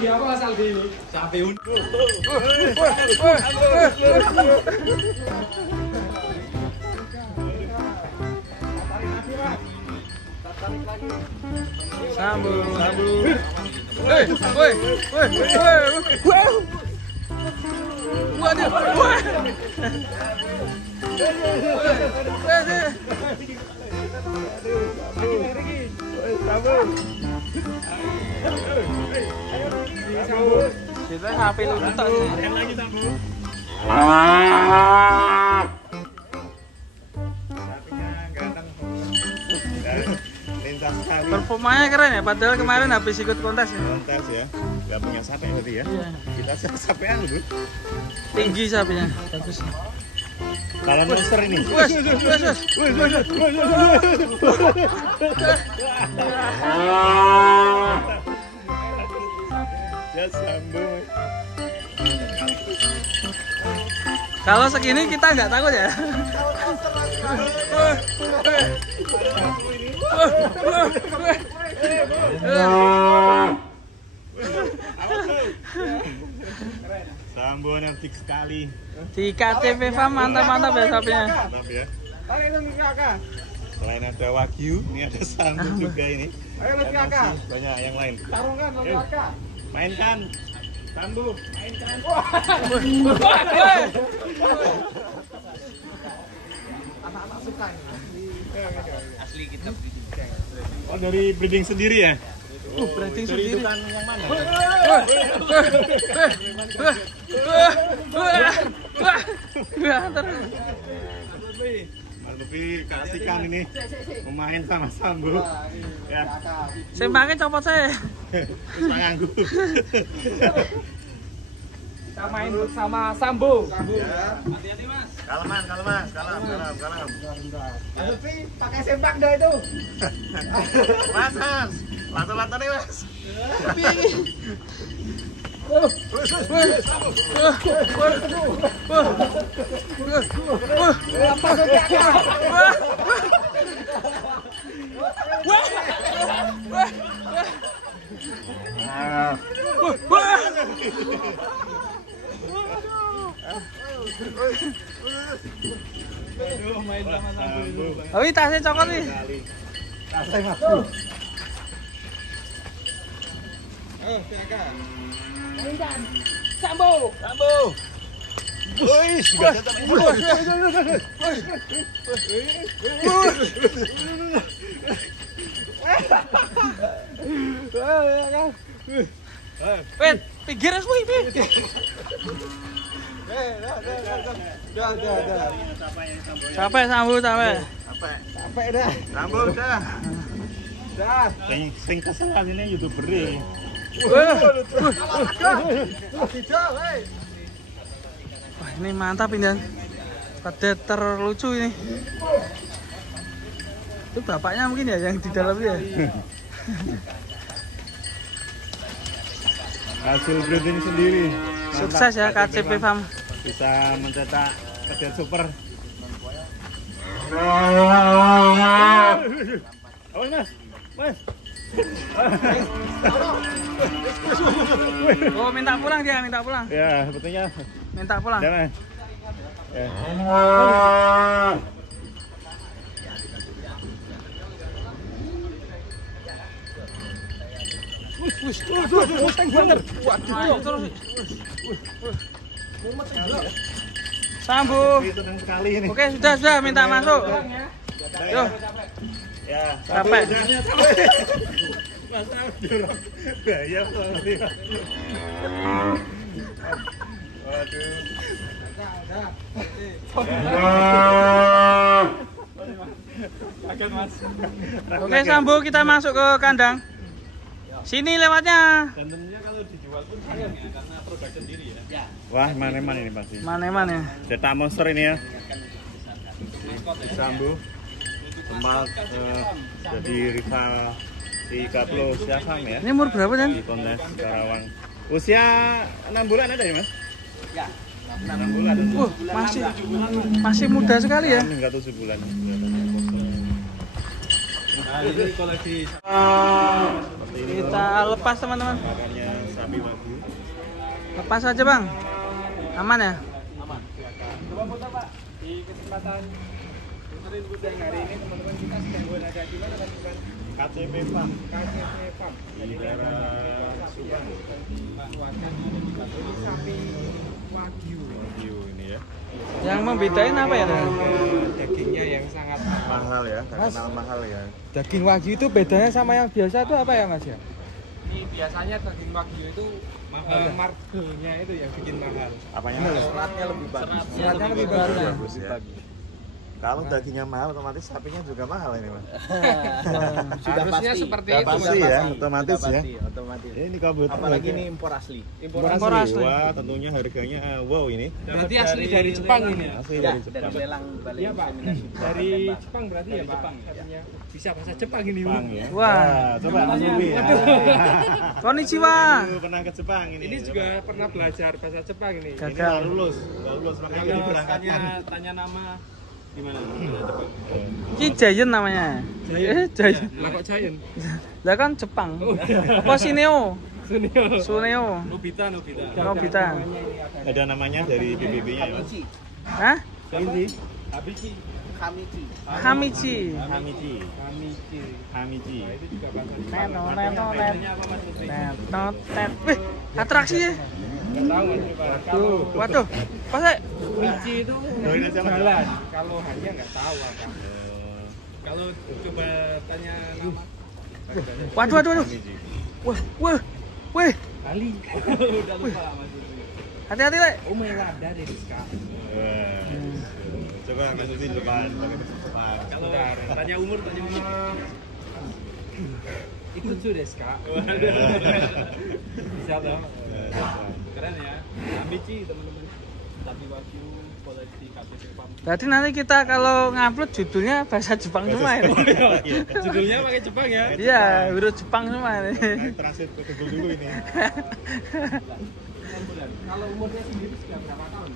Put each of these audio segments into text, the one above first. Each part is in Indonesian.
Saldi apa Saldi ini? Sapi ungu. Sambung. Waduh. Kita HP lu tok sih. Yang lagi sambung. Sapinya ganteng. Lintas sekali. Performanya keren ya, padahal kemarin habis ikut kontes ya. Kontes ya. Gak punya sapi berarti ya. Iya. Kita sapian dulu. Tinggi sapinya, bagus. Kalau monster ini. Wes. Ya sambung. Kalau segini kita nggak takut ya. Sambungan yang fix sekali. Di KCP Farm mantap-mantap ya sapinya. Mantap ya. Selain ada wagyu, ini ada sambung juga ini. Dan masih banyak yang lain. Mainkan. Sambung. Mainkan. Anak-anak suka ini. Asli kita breeding. Oh, dari breeding sendiri ya? Breeding Dari sendiri. indukan yang mana? Mas Lupi kasihkan ini pemain sama Sambu. Ya. Saya pakai copot saya. Terus nganggu. Kita main bersama Sambo. Ya. Hati-hati Mas. Kalam. Mas Lupi pakai sempak dah itu. Mas. Lantar nih Mas. Main sama Sambo. Oh, ini tasnya coklat nih. Tasnya Mas. Mainkan. Sambo. Wih, juga tetap Wait, pinggir es wih. Capek Sambu, capek. Capek dah. Sambung dah. Sing kesel ini YouTuber ini. Wah, ini mantap ini. Pada terlucu ini. Itu bapaknya mungkin ya yang di dalam ya. Hasil breeding sendiri. Sukses ya KCP Farm. Bisa mencetak kedet super. Oh Mas. Oh, minta pulang dia, minta pulang. Ya, sebetulnya Minta pulang. jangan. Ya. Sambung. Itu senang sekali ini. Oke, sudah minta masuk. Yo. Ya, Capek. Mas dorong bayar soalnya. Waduh. Kaget Mas. Oke, Sambu, kita masuk ke kandang. Sini lewatnya. Gantengnya kalau dijual pun sayang ya, karena produk sendiri ya. Wah, mana ini pasti. Mana ya? Cetak monster ini ya. Sambu. Sempat jadi rival di Kaplo Siafam ya. Ini umur berapa kan? Di kontes Karawang. Usia 6 bulan ada ya Mas? Ya. 6 bulan. Masih muda sekali ya. Enggak 7 bulan. Nah, ini koleksi Kita lepas teman-teman. makanya sapi Lepas aja bang. Aman ya? Aman. Coba foto Pak. Di kesempatan Sering Gudang hari ini teman-teman kita sedang berada di mana kan? KCP Farm. KCP Farm. Di daerah Subang. Ini sapi Wagyu. Wagyu ini ya. Yang membedain apa ya? Dagingnya yang sangat Mahal ya, Mas. terkenal mahal ya. daging Wagyu itu bedanya sama yang biasa itu apa ya Mas ya? Ini biasanya daging Wagyu itu margelnya itu yang bikin mahal. Apanya? Seratnya lebih bagus. Seratnya lebih bagus. Bagus ya. Kalau dagingnya mahal otomatis sapinya juga mahal ini Mas. Sudah harusnya pasti. seperti Sudah itu. pasti ya, otomatis Sudah ya. pasti, otomatis. Ini kabut. Apalagi ini impor asli. Impor asli. Wah, tentunya harganya wow ini. Berarti asli dari Jepang ini ya? Asli Ya, dari dari Jepang. lelang balai Iya Pak. inseminasi. Dari Jepang berarti ya Pak? Katanya bisa bahasa Jepang ini. Jepang ya. Wah. Coba Mas Ubi ya. Konnichiwa. Pernah ke Jepang ini. Ini juga pernah belajar bahasa Jepang ini. Ini Gagal. nggak lulus makanya Kalau diberangkatkan. tanya nama gimana? Ini Giant namanya. Giant. Lah kok Giant? Lah kan Jepang. Apa Sineo? Sunio. Suneo. Nobita. Nobita. Ada namanya dari PBB-nya ya Mas. Hamichi. Hah? Ini Habichi. Hamichi. Hamichi. Hamichi. Hamichi. Hamichi. Nah, itu juga bahasa Neto, neto, Bedanya apa Mas Putri? neto, tet. Wih, atraksi ya. Nggak tahu Mas Coba. Kalau Waduh, pas ya? Michi itu Doain aja, Mas. jalan. Kalau hanya nggak tahu apa. Kalau coba tanya nama Waduh. Hamichi. Wah. Wih, Bali. Udah lupa Mas Putri. hati-hati, Le. Oh Melada deh Rizka. Wah. Coba Mas Ubi depan. Kalau tanya umur. Ikut sudah Rizka. Bisa toh. Keren ya. Hamichi teman-teman. Tapi Wagyu koleksi KTP Farm. Berarti nanti kita kalau ngupload judulnya bahasa Jepang semua ini. Judulnya pakai Jepang ya. Iya, huruf Jepang semua ini. Transit ke Google dulu ini. Kalau umurnya sendiri sudah berapa tahun?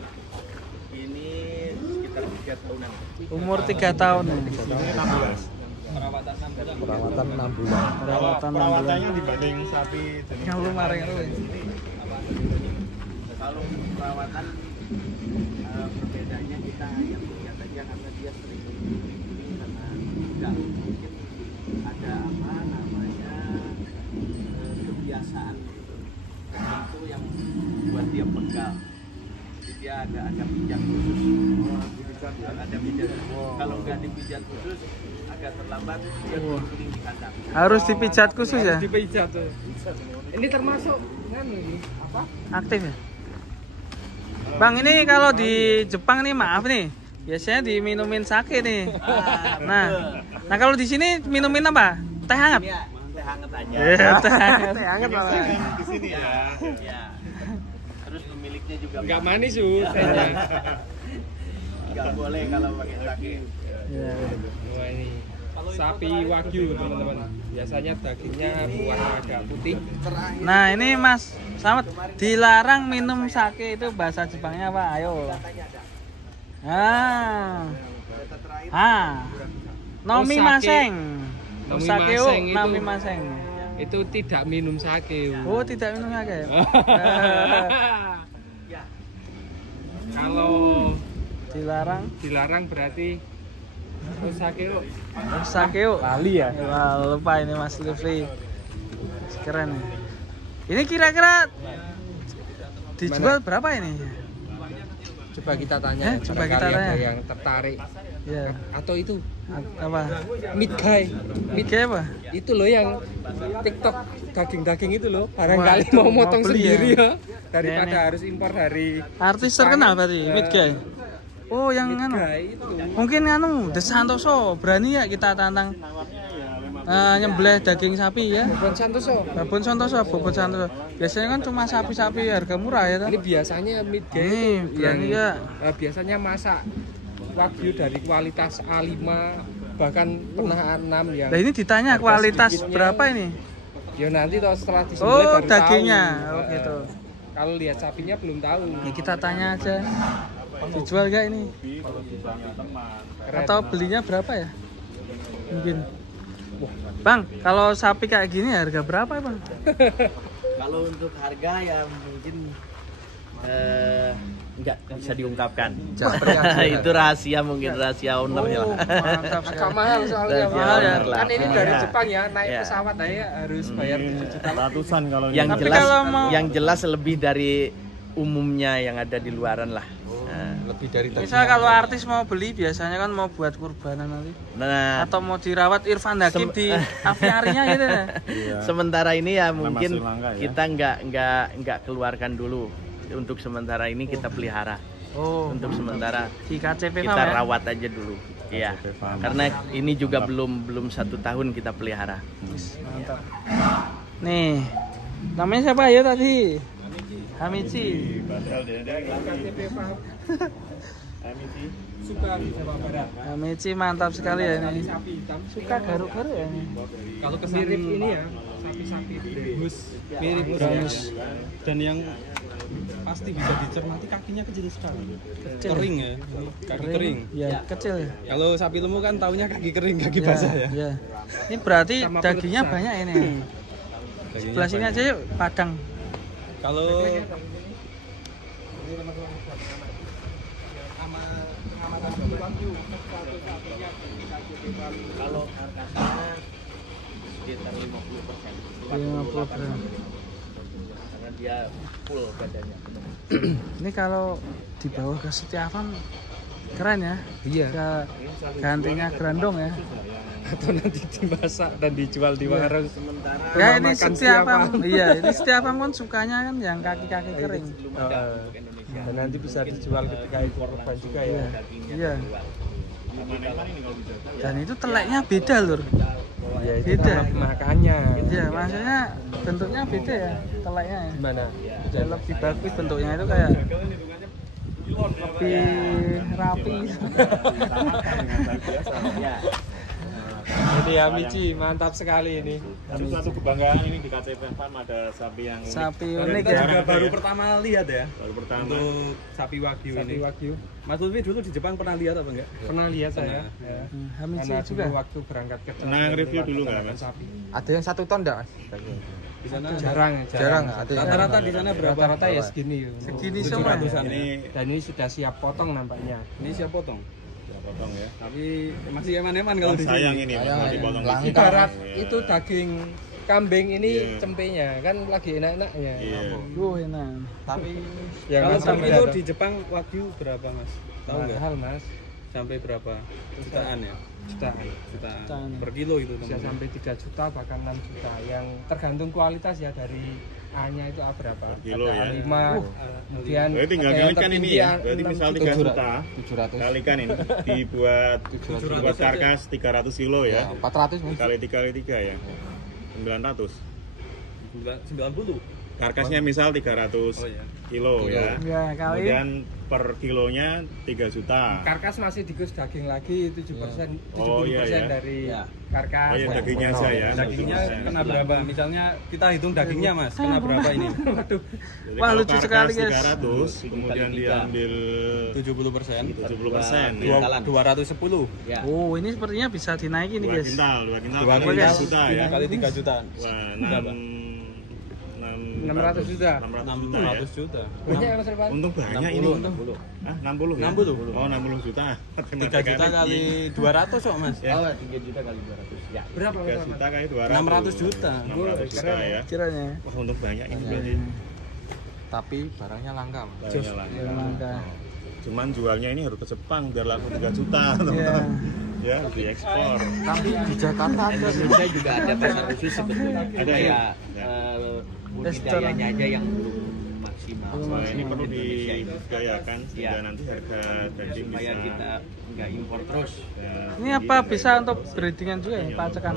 Ini sekitar 3 tahunan. Umur 3 tahun. Ini 16. Perawatan 6 bulan. Perawatan 6 bulan. Perawatan 6 bulan. Perawatannya dibanding sapi jenis Yang lu maring lu. Kalau perawatan perbedaannya kita yang lihat aja karena dia sering ini karena enggak mungkin ada apa namanya kebiasaan tertentu yang buat dia pegal. Jadi dia ada pijat khusus. Ada pijat. Kalau nggak dipijat khusus agak terlambat dia berkeliling di kandang. Harus dipijat khusus ya? Dipijat tuh. Ini termasuk kan ini apa? Aktif ya? Bang, ini kalau di Jepang nih maaf nih, biasanya diminumin sake nih. Nah kalau di sini minumin apa? Teh hangat. Ini ya teh hangat aja. Teh hangat. Teh hangat malah. di sini ya. Ya. Terus pemiliknya juga Enggak manis tehnya. nggak boleh kalau pakai sake. Iya. Wah ini sapi Wagyu teman-teman. Biasanya dagingnya buahnya agak putih. Nah ini Mas Slamet, dilarang minum sake itu bahasa Jepangnya apa? Ayo. Nomi maseng. Nomi Sake maseng itu- nomi maseng. Itu tidak minum sake. Oh, tidak minum sake. Kalau Dilarang berarti sake yuk. sake yuk. Lali ya. Wah, lupa ini Mas Livri. Keren. Ini kira-kira dijual berapa ini? Coba kita tanya. Coba kita barangkali tanya. ada yang tertarik. Ya. Atau itu Apa? meat guy. Mikir apa? Itu loh yang TikTok daging-daging itu loh. Barangkali Wah, mau motong mau beli sendiri ya. ya. Daripada Iya, nih. harus impor dari Artis terkenal berarti, Mid Guy. Oh, yang meat anu. guy itu. Mungkin anu The Santoso, berani ya kita tantang nyembelih daging sapi ya. Bobon Santoso. Babon Santoso, Bobon Santoso. Biasanya kan cuma sapi-sapi harga murah ya. Ini biasanya meat guy Ini itu yang berani ya. biasanya masak Wagyu dari kualitas A5 bahkan pernah A6 yang Nah ini ditanya harga kualitas sedikitnya. berapa ini? Ya nanti toh setelah disembelih Oh baru dagingnya, tahu. oh gitu. Kalau lihat sapinya belum tahu. Ya kita tanya aja. Dijual gak ini? Keren. Atau belinya berapa ya? Mungkin. Bang, kalau sapi kayak gini harga berapa Bang? Kalau untuk harga ya mungkin Enggak bisa diungkapkan. Japri Itu rahasia, mungkin rahasia ownernya lah. Mantap Agak sekali. mahal soalnya. Rahasia mahal ya. owner lah. Kan ini dari Iya. Jepang ya, naik Iya. pesawat aja harus bayar 7 juta. Ratusan kalau Yang Tapi jelas, kalau mau- yang jelas lebih dari umumnya yang ada di luaran lah. Lebih dari Misal kalau artis mau beli biasanya kan mau buat kurbanan nanti. Nah, Atau mau dirawat Irfan Hakim di aviarinya gitu ya. sementara ini ya Nama mungkin Sri Lanka ya. kita nggak keluarkan dulu. Untuk sementara ini kita pelihara. Oh, Untuk sementara di KCP kita Farm ya. rawat aja dulu. Iya. Farm. Karena ini juga belum 1 tahun kita pelihara. Mantap. Nih, namanya siapa ya tadi? Hamichi. Padahal dia KTP Farm Hamichi. suka di Jawa Barat. Hamichi mantap sekali ya ini. Sapi hitam. Suka garuk-garuk ya ini. Kalau mirip ini ya, sapi-sapi Brebus. Mirip Brebus. Dan yang pasti bisa dicermati kakinya kecil sekali. Kecil. Kering ya, kaki kering. Ya, kecil ya. Kalau sapi lembu kan taunya kaki kering, kaki Ya, basah ya. ya. Ini berarti Sama perut dagingnya besar. banyak ini ya. Sebelah sini aja yuk, Padang. Kalau Kalau karkasnya sekitar 50%. 50 gram. Karena dia full badannya. Ini kalau dibawa ke Setiawan keren ya. iya, Bisa gantinya grandong ya. atau nanti dimasak dan dijual di warung. Sementara Ya ini makan Setiawan. Setiawan. Iya, ini Setiawan kan sukanya kan yang kaki-kaki kering. belum ada untuk Indonesia. Dan nanti bisa dijual ketika itu korban juga ya. Iya. Sama Neymar ini kalau bisa. Dan itu teleknya beda lur. Iya, itu Beda. karena makannya. Iya, maksudnya bentuknya beda ya teleknya ya. Gimana? Ya, lebih bagus bentuknya itu kayak lebih rapi. Ya. Ini Hamichi, mantap sekali ini. Itu suatu kebanggaan ini di KCP Farm ada sapi yang unik. Sapi Baru unik kita ya. juga baru pertama lihat ya baru pertama. untuk sapi wagyu Sapi ini. wagyu. Mas Lutfi dulu di Jepang pernah lihat apa enggak? Pernah lihat saya. Ya. Hamichi Karena juga. dulu waktu berangkat ke Pernah review dulu nggak, Mas? Sapi. Ada yang 1 ton enggak, Mas? Di sana Jarang. Jarang, ada yang rata-rata di sana berapa? Rata-rata ya segini. Segini semua. 700-an Ini ya. Dan ini sudah siap potong nampaknya. Ini siap potong. potong ya. Tapi masih eman-eman kalau di Sayang sini. ini Sayang mau ini. dipotong Langka. dikit. Ibarat Iya. itu daging kambing ini Iya. cempenya kan lagi enak-enaknya. Iya. Enak. Tapi Yang kalau asam per kilo berat. di Jepang wagyu berapa Mas? Tahu nggak? Mahal Mas, Sampai berapa? Jutaan ya? jutaan. Jutaan. Per kilo itu Bisa teman-teman. sampai 3 juta bahkan 6 juta. Yang tergantung kualitas ya dari A-nya itu A berapa? Per kilo Ada ya. A5, kemudian Berarti tinggal ada yang kalikan ini tertinggi ya. A6 Berarti misal juta. 3 juta, 700. kalikan ini dibuat 700. buat karkas 300 kilo Ya, ya. 400 Mas. Kali 3 ya. 900. 90. Karkasnya misal 300 Oh, iya. kilo ya. Ya, kali Kemudian per kilonya 3 juta. Karkas masih dikus daging lagi 7%, 70% Oh, iya, ya. dari Ya. karkas. Oh ya dagingnya aja ya. Dagingnya 70%. kena berapa? Misalnya kita hitung dagingnya Mas, kena berapa ini? Waduh, Jadi Wah, kalau lucu karkas sekali, guys. 300, kemudian Kali 3. diambil 70%. 70%. Dua- Ya. 210. Ya. Oh, ini sepertinya bisa dinaikin nih, 2 guys. kintal, 2 kintal Dua kali kintal. 3 juta ya. Kali 3 juta. Wah, 600 juta. 600 juta ya. 600 juta. banyak ya Mas Irfan? Untung banyak ini. 60. Ah, 60 ya? 60. Oh, 60 juta. 3 juta kali 200 kok Mas. Ya. Oh, 3 juta kali 200. Ya. Berapa 3 Mas? juta kali 200. 600 juta. 600 juta ya. Kiranya. Wah, untung banyak ini berarti. Tapi barangnya langka, Mas. Banyak lah. Ya, mangga. Cuman jualnya ini harus ke Jepang biar laku 3 juta, Iya. teman-teman. Ya, harus diekspor. Tapi di Jakarta ada Indonesia juga ada pasar khusus sebetulnya. Ada ya? Kayak Ya. budidayanya aja yang belum maksimal. Nah, ini perlu Indonesia itu. digayakan sehingga Ya. nanti harga daging Supaya bisa kita nggak impor terus. ya, Ini apa bisa untuk breedingan juga ya, pacekan?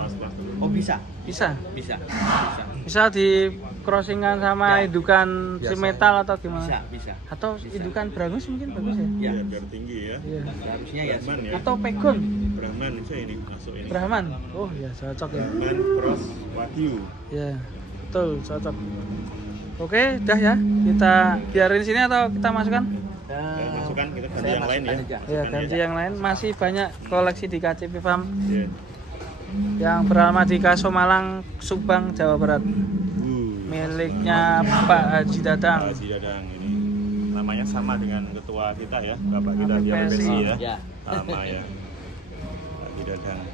Oh bisa, Bisa. bisa, bisa, Bisa di crossingan sama indukan si Biasa. metal atau gimana? bisa, bisa. Atau indukan Brangus mungkin bagus ya? Ya, ya, biar tinggi ya. Iya. harusnya ya. Brahman ya. Atau Pegon, Brahman bisa ini masuk ini. Brahman. Oh ya cocok ya. Brahman cross Wagyu. Ya, betul cocok. Oke, dah ya. Kita biarin sini atau kita masukkan? Ya, masukkan kita ganti Saya yang lain ya. masukkan aja. Ya, ganti yang lain. Masih banyak koleksi di KCP Farm Ya. yang beralamat di Kasomalang, Subang, Jawa Barat. Miliknya Pak Haji Dadang. Haji Dadang ini. namanya sama dengan ketua kita ya, Bapak kita dia PSI ya. Ya. Sama ya. Pak Bidadang.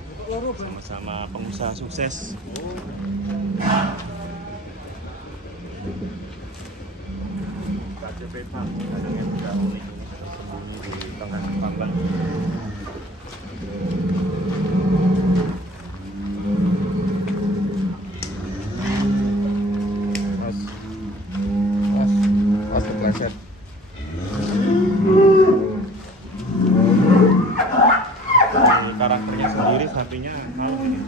Sama-sama pengusaha sukses. KJP Pak, kadangnya juga unik di tengah tambang. Pas kepleset. Ini karakternya sendiri sapinya mau ini.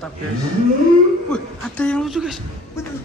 Mantap guys. Wih, ada yang lucu guys. Bener.